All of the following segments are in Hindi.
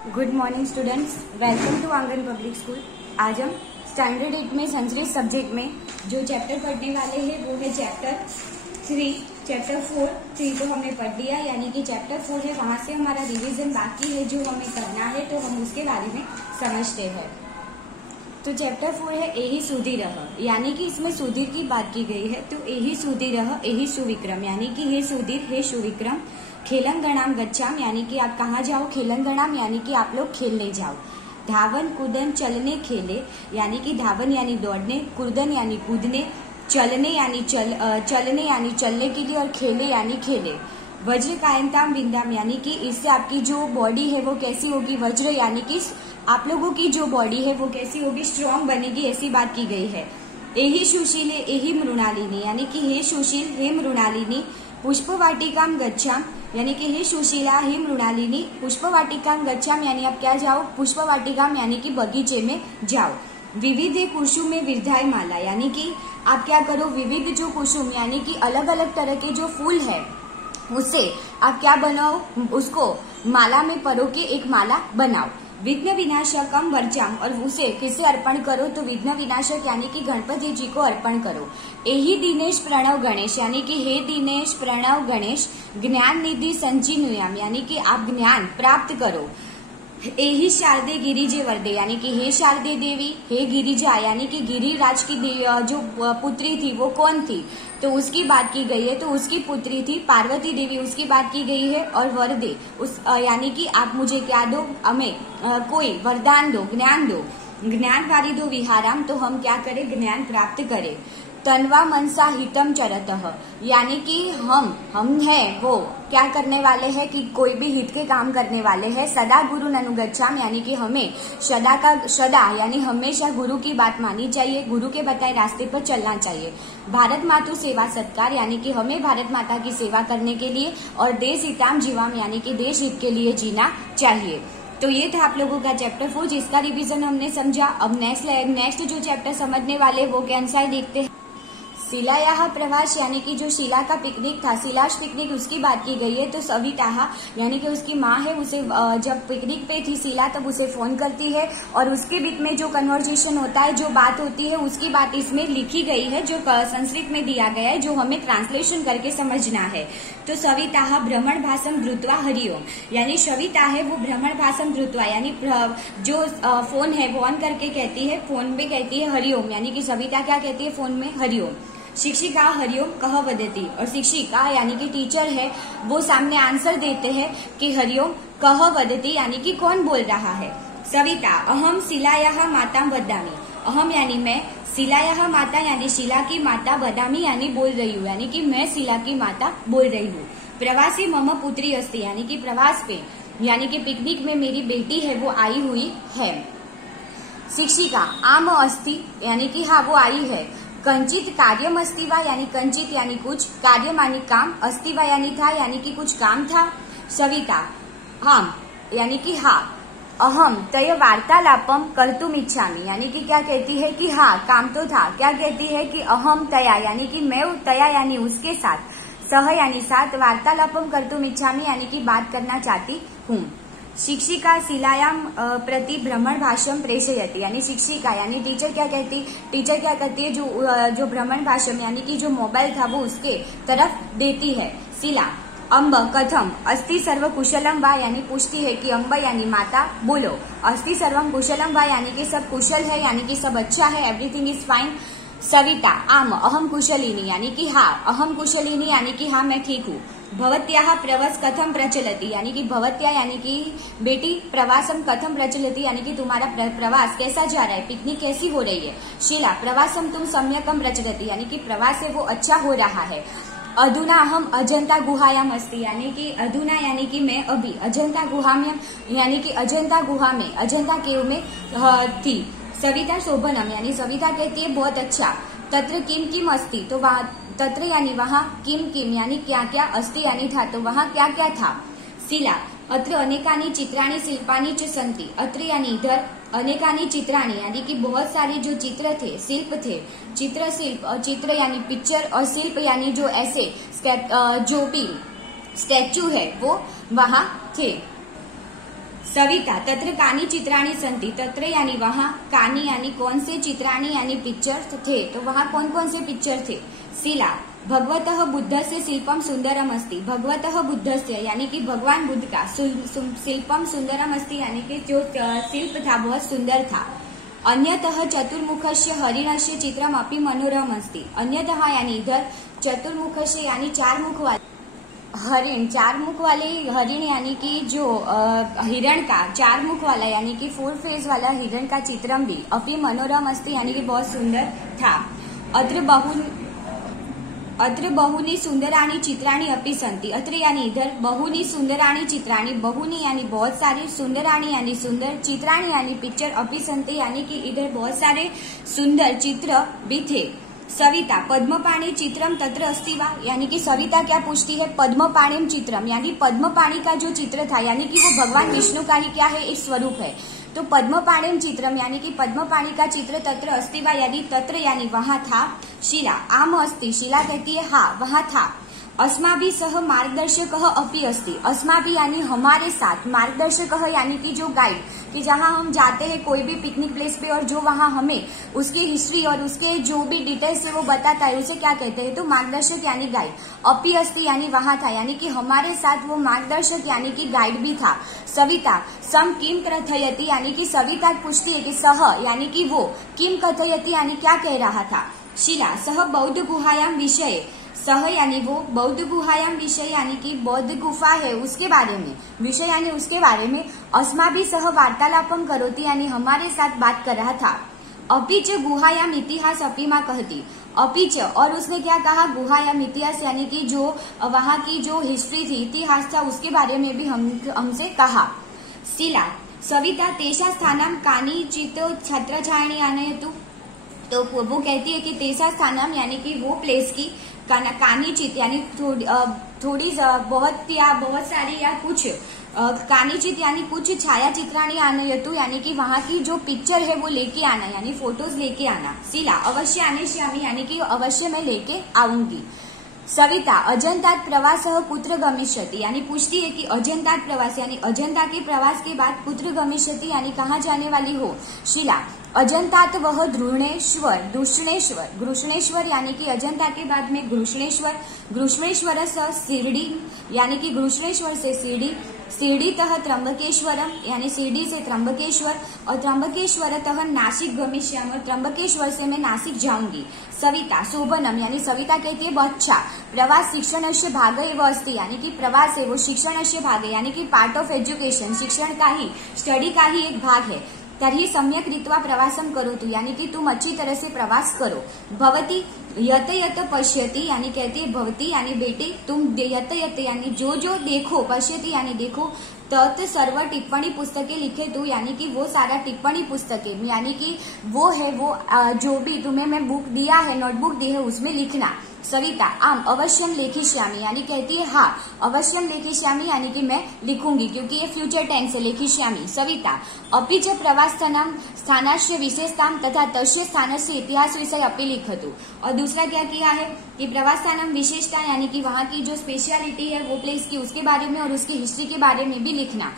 Good morning students, welcome to Aangan public school. आज हम स्टैंडर्ड 8 में संस्कृत सब्जेक्ट में जो चैप्टर पढ़ने वाले हैं वो है चैप्टर 4। 3 को हमने पढ़ लिया, यानी कि चैप्टर 4 है, वहां से हमारा रिवीजन बाकी है जो हमें करना है, तो हम उसके बारे में समझते हैं। तो चैप्टर 4 है एहि सुधीरः, यानी कि इसमें सुधीर की बात की गई है। तो एहि सुधीरः एहि सुविक्रम, यानी कि हे सुधीर हे सुविक्रम, खेलंगणाम गच्छाम, यानी कि आप कहाँ जाओ, खेलंगणाम यानी कि आप लोग खेलने जाओ। धावन कूदन चलने खेले, यानी कि धावन यानी दौड़ने, कूदन यानी कूदने, चलने यानी चलने यानी चलने के लिए, और खेले यानी खेले। वज्र कायंताम विंदाम, यानी कि इससे आपकी जो बॉडी है वो कैसी होगी, वज्र यानी कि आप लोगों की जो बॉडी है वो कैसी होगी, स्ट्रांग बनेगी, ऐसी बात की गई है। एहि सुशीले एहि मृणालिनी, यानी कि हे सुशील हे मृणालिनी, पुष्पवाटिकाम गच्छाम, यानी कि हे सुशीला हे मृणालिनी, पुष्पवाटिकाम गच्छाम, यानी आप क्या जाओ, पुष्पवाटिकाम यानी कि बगीचे में जाओ। विविध कुसुम में विरधाय माला, यानी कि आप क्या करो, विविध जो कुसुम यानी कि अलग अलग तरह के जो फूल है उससे आप क्या बनाओ, उसको माला में परो के एक माला बनाओ। विघ्न विनाशकम वर्चाम, और उसे किसे अर्पण करो, तो विघ्न विनाशक यानी कि गणपति जी को अर्पण करो। एहि दिनेश प्रणव गणेश, यानी कि हे दिनेश प्रणव गणेश, ज्ञान निधि संचिनुयाम, यानी कि आप ज्ञान प्राप्त करो। एहि शारदे गिरिजे वर्दे, यानी कि हे शारदे देवी हे गिरिजा, यानी कि गिरिराज की जो पुत्री थी वो कौन थी, तो उसकी बात की गई है, तो उसकी पुत्री थी पार्वती देवी, उसकी बात की गई है। और वरदे उस यानी कि आप मुझे क्या दो, हमें कोई वरदान दो, ज्ञान दो, ज्ञान वारी दो विहाराम, तो हम क्या करें, ज्ञान प्राप्त करें। तन्वा मनसा हितम चरतः, यानी कि हम हैं वो क्या करने वाले हैं कि कोई भी हित के काम करने वाले हैं। सदा गुरु अनुगच्छाम, यानी कि हमें सदा यानी हमेशा गुरु की बात माननी चाहिए, गुरु के बताए रास्ते पर चलना चाहिए। भारत मातु सेवा सत्कार, यानी कि हमें भारत माता की सेवा करने के लिए, और देश हिताम जीवाम, यानी कि देश हित के लिए जीना चाहिए। तो ये था आप लोगों का चैप्टर 4, जिसका रिवीजन हमने समझा। अब नेक्स्ट जो चैप्टर समझने वाले वो कौन सा है देखते हैं। शिलायाः प्रवास, यानी कि जो शिला का पिकनिक था, शिलाश पिकनिक, उसकी बात की गई है। तो सविताः यानी कि उसकी माँ है, उसे जब पिकनिक पे थी शिला तब उसे फोन करती है, और उसके बीच में जो कन्वर्सेशन होता है, जो बात होती है, उसकी बात इसमें लिखी गई है, जो संस्कृत में दिया गया है, जो हमें ट्रांसलेशन करके समझना है। तो सविताः भ्रमण भाषम धृत्वा हरिओम, यानी सविता है वो भ्रमण भाषम धृत्वा, यानी जो फोन है वो ऑन करके कहती है, फोन पे कहती है हरिओम, यानी कि सविता क्या कहती है फोन में, हरिओम। शिक्षिका हरिओम कह वदति, और शिक्षिका यानी कि टीचर है वो सामने आंसर देते हैं कि हरिओम कह वदति, यानी कि कौन बोल रहा है। सविता अहम शिलायाः माता वदामि, अहम यानी मैं, शिलायाः माता यानी शिला की माता, वदामि यानी बोल रही हूँ, यानी कि मैं शिला की माता बोल रही हूँ। प्रवासी मम पुत्री अस्ति, यानी कि प्रवास पे यानी कि पिकनिक में मेरी बेटी है वो आई हुई है। शिक्षिका आम अस्ति, यानी कि हाँ वो आई है। कंचित कार्यम अस्ति वा, यानी कंचित यानी कुछ, कार्यम यानी काम, अस्ति वा यानी था, यानी कि कुछ काम था। सविता हम यानी कि हाँ, अहम तय वार्तालापम कर्तुम इच्छामि, यानी कि क्या कहती है कि हाँ काम तो था, क्या कहती है कि अहम तया यानी कि मैं, तया यानी उसके साथ, सह यानी साथ, वार्तालापम कर्तुम इच्छामि यानी कि बात करना चाहती हूँ। शिक्षिका शिलायाम प्रति भ्रमण भाषम प्रेषयति, यानी शिक्षिका यानी टीचर क्या करती है, जो भ्रमण भाषम यानी कि जो मोबाइल था वो उसके तरफ देती है। शिला अम्ब कथम अस्ति सर्व कुशलम वा, यानी पूछती है कि अम्ब यानी माता बोलो, अस्ति सर्वम कुशलम वा यानी कि सब कुशल है, यानी कि सब अच्छा है, एवरीथिंग इज फाइन। सविता आम अहम कुशलिनी, यानी कि हाँ अहम कुशलिनी, यानी कि हाँ मैं ठीक हूँ। भवत्याः प्रवास कथम प्रचलति, यानी कि भवत्या यानी कि बेटी, प्रवासम कथम प्रचलति यानी कि तुम्हारा प्रवास कैसा जा रहा है, पिकनिक कैसी हो रही है। शीला प्रवासम तुम सम्यकम प्रचलति, यानी कि प्रवास है वो अच्छा हो रहा है। अधुना हम अजंता गुहायाम अस्ति, यानी कि अधुना यानी कि मैं अभी, अजंता गुहायाम यानी कि अजंता गुहा में, अजंता केव में थी। सविता शोभनम, यानी सविता कहती है बहुत अच्छा। तत्र किम किम अस्ति, तो वहाँ तत्र यानी वहाँ, किम किम यानी क्या क्या, अस्ति यानी था, तो वहाँ क्या क्या था। शिला अत्र अनेकानि चित्राणि शिल्पानि च सन्ति, अत्र यानी इधर, अनेकानि चित्राणि यानी कि बहुत सारे जो चित्र थे, शिल्प थे, चित्र शिल्प, और चित्र यानी पिक्चर, और शिल्प यानी जो ऐसे जो भी स्टैचू है वो वहाँ थे। सविता तत्र कानि चित्राणि सन्ति, तत्र यानी वहाँ, कानि यानी कौन से, चित्राणि यानी पिक्चर थे, तो वहाँ कौन कौन से पिक्चर थे। शीला भगवतः बुद्धस्य शिल्पम सुंदरम अस्ति, भगवतः बुद्धस्य यानी कि भगवान बुद्ध का शिल्पम सुंदरम अस्ति यानी कि जो शिल्प था बहुत सुंदर था। अन्यतः चतुर्मुखस्य हरिणस्य चित्रम अपि मनोरम अस्ति, अन्यतः यानी इधर, चतुर्मुखस्य यानी चार मुख वाले हरिण, चार मुख वाले हरिण यानी कि जो हिरण का चार मुख वाला यानी कि 4 फेस वाला हिरण का चित्रम भी अपि मनोरम अस्ति यानी कि बहुत सुंदर था। अत्र बहुनी सुंदराणी चित्राणी अपि सन्ति, अत्र यानी इधर, बहुनी सुंदराणी चित्राणी, बहुनी यानी बहुत सारे, सुंदराणी यानी सुंदर, चित्राणी यानी पिक्चर, अपि सन्ति यानी कि इधर बहुत सारे सुंदर चित्र भी थे। सविता पद्मपाणि चित्रम तत्र अस्ति वा, यानी कि सविता क्या पूछती है, पद्मपाणिम चित्रम यानी पद्मपाणि का जो चित्र था यानी कि वो भगवान विष्णु का ही क्या है, एक स्वरूप है। तो पद्मपाणिम चित्रम यानी कि पद्मपाणि का चित्र तत्र अस्ति वा यानी तत्र यानी वहां था। शीला आम अस्ति, शीला कहती है हाँ वहां था। अस्माभि सह मार्गदर्शकः अपि अस्ति, अस्माभि यानी हमारे साथ, मार्गदर्शकः यानी कि जो गाइड, कि जहां हम जाते हैं कोई भी पिकनिक प्लेस पे और जो वहां हमें उसकी हिस्ट्री और उसके जो भी डिटेल्स है वो बताता है उसे क्या कहते हैं, तो मार्गदर्शक यानी गाइड। अपि अस्ति यानी वहां था यानी कि हमारे साथ वो मार्गदर्शक यानी कि गाइड भी था। सविता सम किम कथयति यानी कि सविता पूछती है कि सह यानी कि वो, किम कथयति यानी क्या कह रहा था। शीला सह बौद्ध गुहायाम विषय, सह यानी वो, बौद्ध गुहायाम विषय यानी कि बौद्ध गुफा है उसके बारे में, विषय यानी उसके बारे में। अस्माभि सह वार्तालापम करोति यानी हमारे साथ बात कर रहा था। अपि च गुहायाम इतिहास अपि मां कहती, अपि च और उसने क्या कहा, गुहायाम इतिहास यानी कि जो वहां की जो हिस्ट्री थी, इतिहास था उसके बारे में भी हमसे कहा। शीला सविता तेषा स्थानम कानिचित् छत्रछायाणि आनयतु, तो वो कहती है कि तेषा स्थानम यानी कि वो प्लेस की, कानिचित यानी थोड़ी बहुत या बहुत सारी या कुछ, कानिचित यानी कुछ छाया चित्राणी आनयतु यानी कि वहां की जो पिक्चर है वो लेके आना यानी फोटोज लेके आना। शीला अवश्य आनेष्यामि यानी कि अवश्य मैं लेके आऊंगी। सविता अजंतात प्रवासः कुत्र गमिष्यति यानी पूछती है कि अजंतात प्रवास यानी अजंता के प्रवास के बाद कुत्र गमिष्यति यानी कहाँ जाने वाली हो। शीला अजंतात वह द्रुणेश्वर, दूषणेश्वर, घृष्णेश्वर यानी कि अजंता के बाद में घृष्णेश्वर, घृष्णेश्वर से शिरडी यानी कि घृष्णेश्वर से शिरडी, शिरडीतः त्र्यंबकेश्वरम यानी शिरडी से त्र्यंबकेश्वर, और त्र्यंबकेश्वरतः नासिक गमिष्यामि, त्र्यंबकेश्वर से मैं नासिक जाऊंगी। सविता शोभनम यानी सविता कहती है अच्छा, प्रवास शिक्षणस्य भाग एव अस्ति यानी कि प्रवास है वो शिक्षणस्य भाग है यानी कि पार्ट ऑफ एजुकेशन, शिक्षण का ही, स्टडी का ही एक भाग है। तर्हि सम्यक रीत्या प्रवासम करोतु यानी कि तुम अच्छी तरह से प्रवास करो। भवती यत यत पश्यति यानी कहती है भवती यानी बेटी, तुम यत यत यानी जो जो देखो, पश्यति यानी देखो, तत् सर्व टिप्पणी पुस्तकें लिखे तू यानी कि वो सारा टिप्पणी पुस्तकें यानी कि वो है वो जो भी तुम्हें मैं बुक दिया है, नोटबुक दी है उसमें लिखना। सविता आम अवश्यम लेखिष्यामि यानी कहती है हाँ अवश्यम लेखिष्यामि यानी कि मैं लिखूंगी क्योंकि ये फ्यूचर टेंस है, लेखिष्यामि। सविता अपि च प्रवासस्थानम स्थानस्य विशेषताम तथा तस्य स्थानस्य इतिहास विषय अपि लिखतु, और दूसरा क्या किया है कि प्रवासस्थानम विशेषता यानी कि वहाँ की जो स्पेशलिटी है वो प्लेस की उसके बारे में और उसकी हिस्ट्री के बारे में भी लिखना।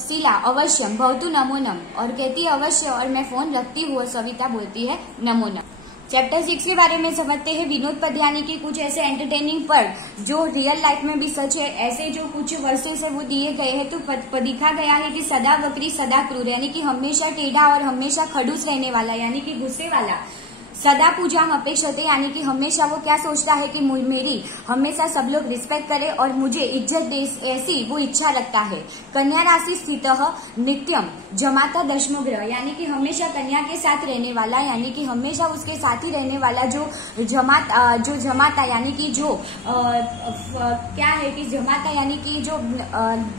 शीला अवश्यम भवतु नमो नम, और कहती है अवश्य और मैं फोन रखती हूँ, सविता बोलती है नमो नम। चैप्टर 6 के बारे में समझते हैं। विनोद पदयानी के कुछ ऐसे एंटरटेनिंग पर जो रियल लाइफ में भी सच है, ऐसे जो कुछ वर्सेस है वो दिए गए हैं। तो दिखा गया है कि सदा वक्री सदा क्रूर यानी कि हमेशा टेढ़ा और हमेशा खड़ूस रहने वाला यानी कि गुस्से वाला। सदा पूजाम अपेक्षते यानी कि हमेशा वो क्या सोचता है कि मेरी हमेशा सब लोग रिस्पेक्ट करे और मुझे इज्जत दे, ऐसी वो इच्छा रखता है। कन्या राशि स्थित नित्यम जमाता दशमो ग्रह यानी कि हमेशा कन्या के साथ रहने वाला यानी कि हमेशा उसके साथ ही रहने वाला जो जमाता यानी कि जो क्या है कि जमाता यानी कि जो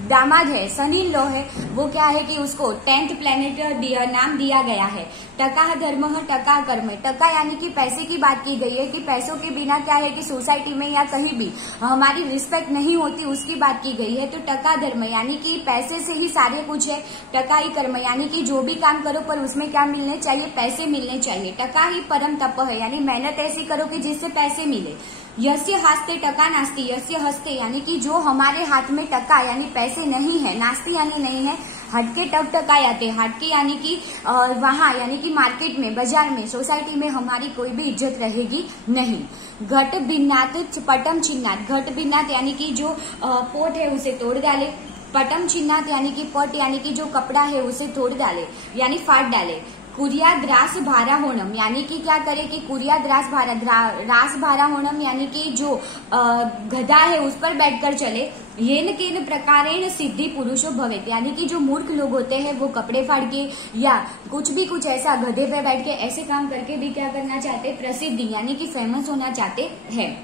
दामाद है, सन इन लॉ है, वो क्या है कि उसको 10th प्लेनेट नाम दिया गया है। टका धर्म टका कर्म, टका यानी कि पैसे की बात की गई है कि पैसों के बिना क्या है कि सोसाइटी में या कहीं भी हमारी रिस्पेक्ट नहीं होती, उसकी बात की गई है। तो टका धर्म यानी कि पैसे से ही सारे कुछ है। टका ही कर्म यानी कि जो भी काम करो पर उसमें क्या मिलने चाहिए, पैसे मिलने चाहिए। टका ही परम तप है यानी मेहनत ऐसी करो कि जिससे पैसे मिले। यस्य हस्ते टका नास्ति, यस्य हस्ते यानी कि जो हमारे हाथ में टका यानी पैसे नहीं है, नास्ति यानी नहीं है, हटके टक टकाए आते। हटके यानी कि वहां यानी कि मार्केट में, बाजार में, सोसाइटी में हमारी कोई भी इज्जत रहेगी नहीं। घट भिन्नात पटम छिन्नात। घट भिन्नात यानी कि जो पोट है उसे तोड़ डाले। पटम छिन्नात यानी कि पट यानी कि जो कपड़ा है उसे तोड़ डाले यानी फाड़ डाले। कुरियाद्रास भारा होनम यानी कि क्या करे कि कुरियाद्रास भारा, रास भारा होनम यानी कि जो गधा है उस पर बैठकर चले। येन केन प्रकारेण सिद्धि पुरुषो भवेत यानी कि जो मूर्ख लोग होते हैं वो कपड़े फाड़ के या कुछ ऐसा गधे पे बैठ के ऐसे काम करके भी क्या करना चाहते, प्रसिद्धि यानी कि फेमस होना चाहते हैं।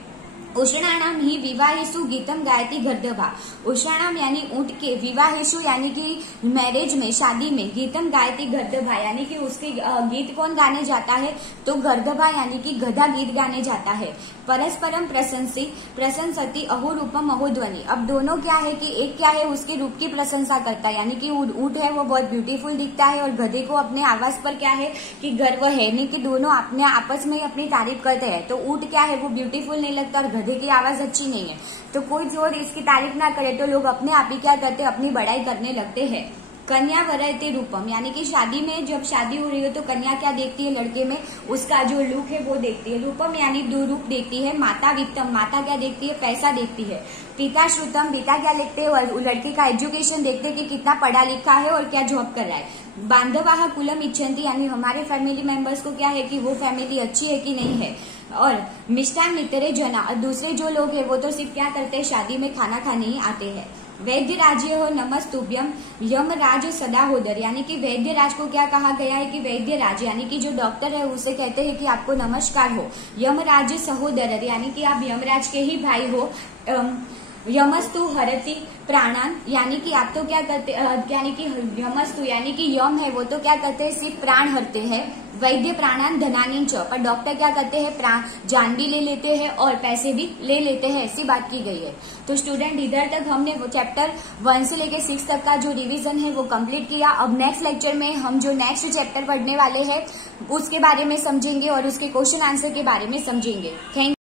उषणाणाम ही विवाहेषु गीतम गायती गर्दभा। उषणाणाम यानी ऊंट के, विवाहेषु यानी कि मैरिज में, शादी में, गीतम गायती गर्दभा यानी कि उसके गीत कौन गाने जाता है, तो गर्दभा यानी कि गधा गीत गाने जाता है। परस्परम प्रशंसति अहो रूपम अहो ध्वनि। अब दोनों क्या है कि एक क्या है उसके रूप की प्रशंसा करता है यानी कि ऊंट है वो बहुत ब्यूटीफुल दिखता है और गधे को अपने आवाज पर क्या है कि गर्व है, नहीं कि दोनों अपने आपस में अपनी तारीफ करते हैं। तो ऊंट क्या है वो ब्यूटीफुल नहीं लगता और गधे की आवाज अच्छी नहीं है, तो कोई जोर इसकी तारीफ ना करे तो लोग अपने आप ही क्या करते, अपनी बड़ाई करने लगते हैं। कन्या वरयते रूपम यानी कि शादी में जब शादी हो रही हो तो कन्या क्या देखती है, लड़के में उसका जो लुक है वो देखती है। रूपम यानी दो रूप देखती है। माता वित्तम, माता क्या देखती है, पैसा देखती है। पिता श्रुतम, पिता क्या देखते हैं, लड़के का एजुकेशन देखते हैं कि कितना पढ़ा लिखा है और क्या जॉब कर रहा है। बांधवाह कुलम इच्छन्ति यानी हमारे फैमिली मेंबर्स को क्या है कि वो फैमिली अच्छी है कि नहीं है। और मिष्टान मितरे जना, दूसरे जो लोग हैं वो तो सिर्फ क्या करते हैं, शादी में खाना खाने ही आते हैं। वैद्य राज्य हो नमस्तुभ्यम यमराज सदाहोदर यानी कि वैद्य राज को क्या कहा गया है कि वैद्य राज यानी कि जो डॉक्टर है उसे कहते हैं कि आपको नमस्कार हो। यमराज सहोदर यानी कि आप यमराज के ही भाई हो। यमस्तु हरति प्राणान यानी कि आप तो क्या करते यानी कि यमस्तु यानी कि यम है वो तो क्या करते हैं, सिर्फ प्राण हरते हैं। वैद्य प्राणान धनानी च, पर डॉक्टर क्या करते हैं, प्राण जान भी ले लेते हैं और पैसे भी ले लेते हैं, ऐसी बात की गई है। तो स्टूडेंट इधर तक हमने वो चैप्टर 1 से लेके 6 तक का जो रिवीजन है वो कंप्लीट किया। अब नेक्स्ट लेक्चर में हम जो नेक्स्ट चैप्टर पढ़ने वाले हैं उसके बारे में समझेंगे और उसके क्वेश्चन आंसर के बारे में समझेंगे। थैंक